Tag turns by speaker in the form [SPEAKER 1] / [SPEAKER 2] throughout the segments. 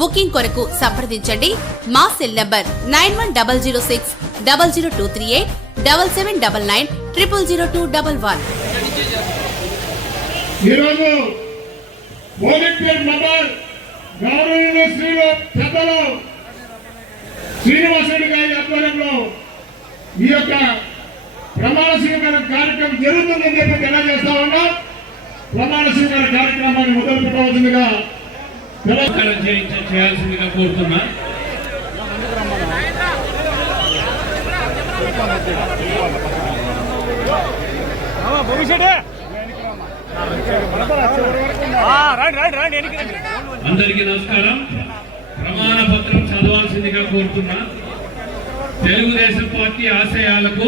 [SPEAKER 1] Booking కొరకు సంప్రదించండి. మా cell number nine one double zero six double zero two three eight double seven double nine triple zero two double one.
[SPEAKER 2] ఈరోజు Olympiad member గౌరవనీయ శ్రీలు పెద్దలు శ్రీనివాసుడి గారి ఆధ్వర్యంలో ఈ యొక్క ప్రమాణ స్వీకార కార్యక్రమం జరుగుతుందని చెప్పి తెలియజేస్తా ఉన్నాం. ప్రమాణ స్వీకార కార్యక్రమాన్ని మొదలు పెట్టవలసిందిగా
[SPEAKER 3] చేయాల్సిందిగా కోరుతున్నా. అందరికీ నమస్కారం. ప్రమాణ పత్రం చదవాల్సిందిగా కోరుతున్నా. తెలుగుదేశం పార్టీ ఆశయాలకు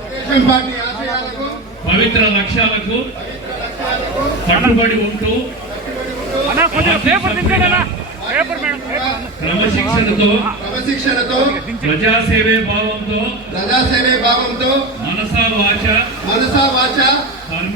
[SPEAKER 4] తెలుగుదేశం పార్టీ ఆశయాలకు
[SPEAKER 3] పవిత్ర లక్ష్యాలకు కట్టుబడి ఉంటూ క్రమశిక్షణతో
[SPEAKER 4] క్రమశిక్షణతో
[SPEAKER 3] ప్రజాసేవే భావంతో
[SPEAKER 4] ప్రజాసేవే భావంతో
[SPEAKER 3] మనసా వాచ
[SPEAKER 4] మనసా వాచ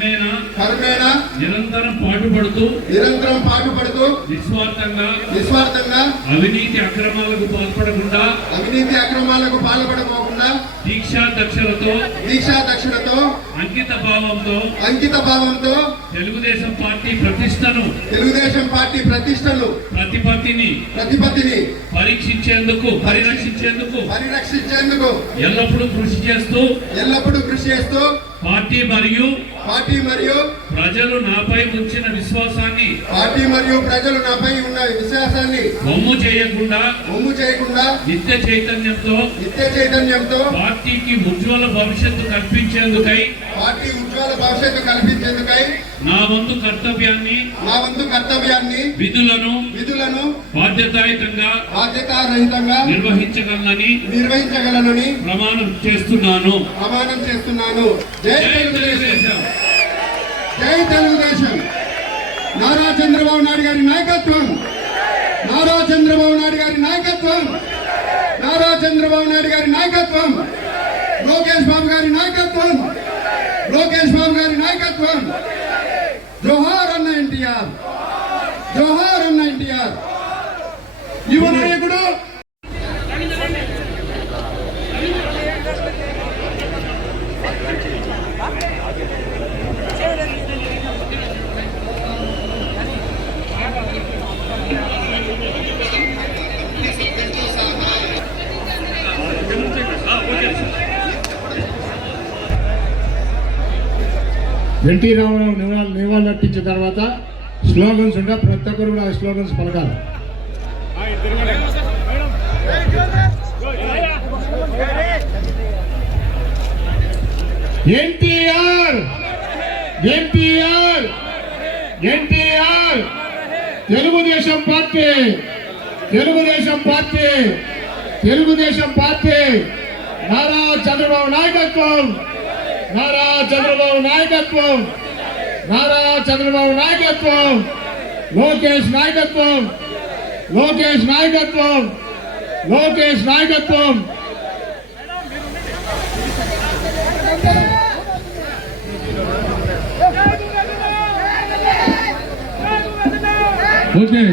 [SPEAKER 3] కర్మేణ
[SPEAKER 4] కర్మేణ
[SPEAKER 3] నిరంతరం పాటుపడుతూ
[SPEAKER 4] నిరంతరం పాటుపడుతూ
[SPEAKER 3] నిస్వార్థంగా
[SPEAKER 4] నిస్వార్థంగా
[SPEAKER 3] అవినీతి అక్రమాలకు పాల్పడకుండా
[SPEAKER 4] అవినీతి అక్రమాలకు పాల్పడకోకుండా
[SPEAKER 3] దీక్షా దక్షలతో
[SPEAKER 4] దీక్షా దక్షిణతో
[SPEAKER 3] అంకిత భావంతో
[SPEAKER 4] అంకిత భావంతో
[SPEAKER 3] తెలుగుదేశం పార్టీ ప్రతిష్టను
[SPEAKER 4] తెలుగుదేశం పార్టీ ప్రతిష్టలు
[SPEAKER 3] ప్రతిపత్తిని
[SPEAKER 4] ప్రతిపత్తిని
[SPEAKER 3] పరీక్షించేందుకు పరిరక్షించేందుకు
[SPEAKER 4] పరిరక్షించేందుకు
[SPEAKER 3] ఎల్లప్పుడూ కృషి చేస్తూ
[SPEAKER 4] ఎల్లప్పుడూ కృషి చేస్తూ
[SPEAKER 3] పార్టీ మరియు
[SPEAKER 4] పార్టీ మరియు
[SPEAKER 3] ప్రజలు నాపై ఉంచిన విశ్వాసాన్ని
[SPEAKER 4] పార్టీ మరియు ప్రజలు నాపై ఉన్న విశ్వాసాన్ని
[SPEAKER 3] బొమ్ము చేయకుండా
[SPEAKER 4] ఒమ్ము చేయకుండా
[SPEAKER 3] నిత్య చైతన్యంతో
[SPEAKER 4] నిత్య చైతన్యంతో
[SPEAKER 3] పార్టీకి ఉజ్వల భవిష్యత్తు కల్పించేందుకై
[SPEAKER 4] పార్టీ ఉజ్వల భవిష్యత్తు కల్పించేందుకై
[SPEAKER 3] నా వంతు కర్తవ్యాన్ని
[SPEAKER 4] నా వంతు కర్తవ్యాన్ని
[SPEAKER 3] విధులను
[SPEAKER 4] విధులను
[SPEAKER 3] బాధ్యతాయుతంగా
[SPEAKER 4] బాధ్యతారహితంగా
[SPEAKER 3] నిర్వహించగలనని
[SPEAKER 4] నిర్వహించగలనని
[SPEAKER 3] ప్రమాణం చేస్తున్నాను.
[SPEAKER 4] ప్రమాణం చేస్తున్నాను. జై జై తెలుగుదేశం. నారా చంద్రబాబు నాయుడు గారి నాయకత్వం. నారా చంద్రబాబు నాయుడు గారి నాయకత్వం. నారా చంద్రబాబు నాయుడు గారి నాయకత్వం. లోకేష్ బాబు గారి నాయకత్వం. లోకేష్ బాబు గారి నాయకత్వం. జోహార్ అన్న ఎన్టీఆర్. జోహార్ అన్న ఎన్టీఆర్. యువ నాయకుడు
[SPEAKER 2] ఎన్టీ రామారావు నివాళులు నివాళులర్పించిన తర్వాత స్లోగన్స్ ఉంటే ప్రతి ఒక్కరు కూడా ఆ స్లోగన్స్ పలకాలి. NTR! NTR! NTR! Telugu Desam party! Telugu Desam party! Telugu Desam party! Nara Chandrababu నాయకత్వం! నారా చంద్రబాబు నాయకత్వం. నారా చంద్రబాబు నాయకత్వం. లోకేష్ నాయకత్వం. లోకేష్ నాయకత్వం. లోకేష్ నాయకత్వం. ఓకే.